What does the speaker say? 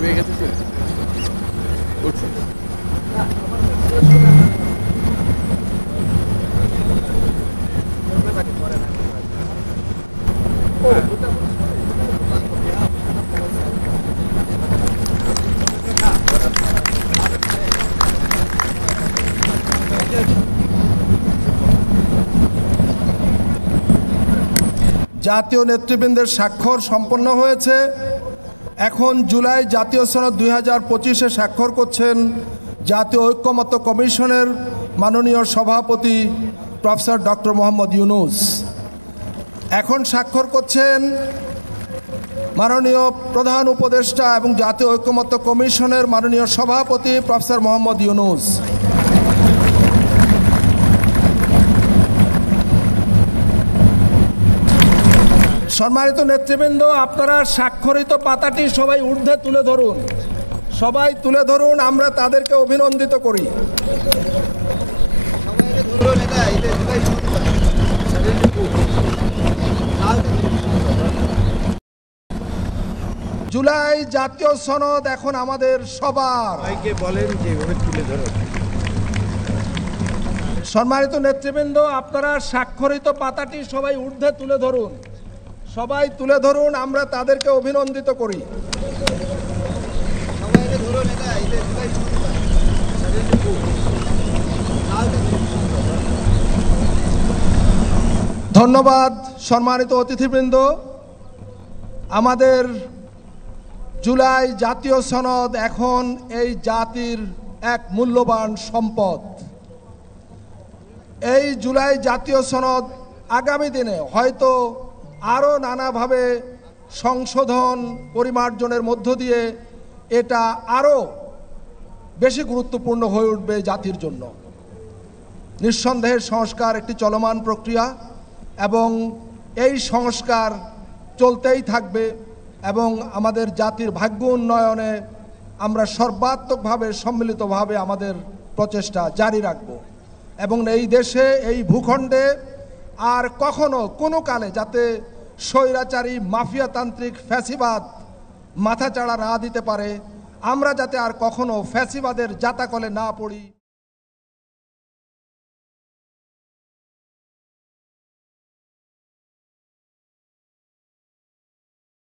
হয়ে গেছে স্যার করছি জাতীয় নেতৃবৃন্দের স্বাক্ষর সম্পন্ন হয়েছে। এখন জুলাই জাতীয় সনদ 2025-এ স্বাক্ষর করছেন জাতীয় ঐক্যমত্য কমিশনের মাননীয় সভাপতি প্রফেসর ডক্টর মোহাম্মদ ইউনূস। এখন স্বাক্ষর করছেন মাননীয় প্রধান উপদেষ্টা এবং জাতীয় ঐক্যমত্য কমিশনের মাননীয় সভাপতি প্রফেসর মোহাম্মদ ইউনূস। সম্মানিত নেতৃবৃন্দ, আপনারা স্বাক্ষরিত পাতাটি সবাই ঊর্ধ্বে তুলে ধরুন, সবাই তুলে ধরুন, আমরা তাদেরকে অভিনন্দিত করি। জুলাই জাতীয় সনদ এখন আমাদের সবার। সম্মানিত নেতৃবৃন্দ, আপনারা স্বাক্ষরিত পাতাটি সবাই ঊর্ধ্বে তুলে ধরুন, সবাই তুলে ধরুন, আমরা তাদেরকে অভিনন্দিত করি। ধন্যবাদ। সম্মানিত অতিথিবৃন্দ, আমাদের জুলাই জাতীয় সনদ এখন এই জাতির এক মূল্যবান সম্পদ। এই জুলাই জাতীয় সনদ আগামী দিনে হয়তো আরও নানাভাবে সংশোধন পরিমার্জনের মধ্য দিয়ে এটা আরও বেশি গুরুত্বপূর্ণ হয়ে উঠবে জাতির জন্য। নিঃসন্দেহে সংস্কার একটি চলমান প্রক্রিয়া এবং এই সংস্কার চলতেই থাকবে এবং আমাদের জাতির ভাগ্য উন্নয়নে আমরা সর্বাত্মকভাবে সম্মিলিতভাবে আমাদের প্রচেষ্টা জারি রাখব এবং এই দেশে এই ভূখণ্ডে আর কখনো কোনো কালে যাতে স্বৈরাচারী মাফিয়াতান্ত্রিক ফ্যাসিবাদ মাথাচাড়া না দিতে পারে, আমরা যাতে আর কখনো ফ্যাসিবাদের জাতাকলে না পড়ি।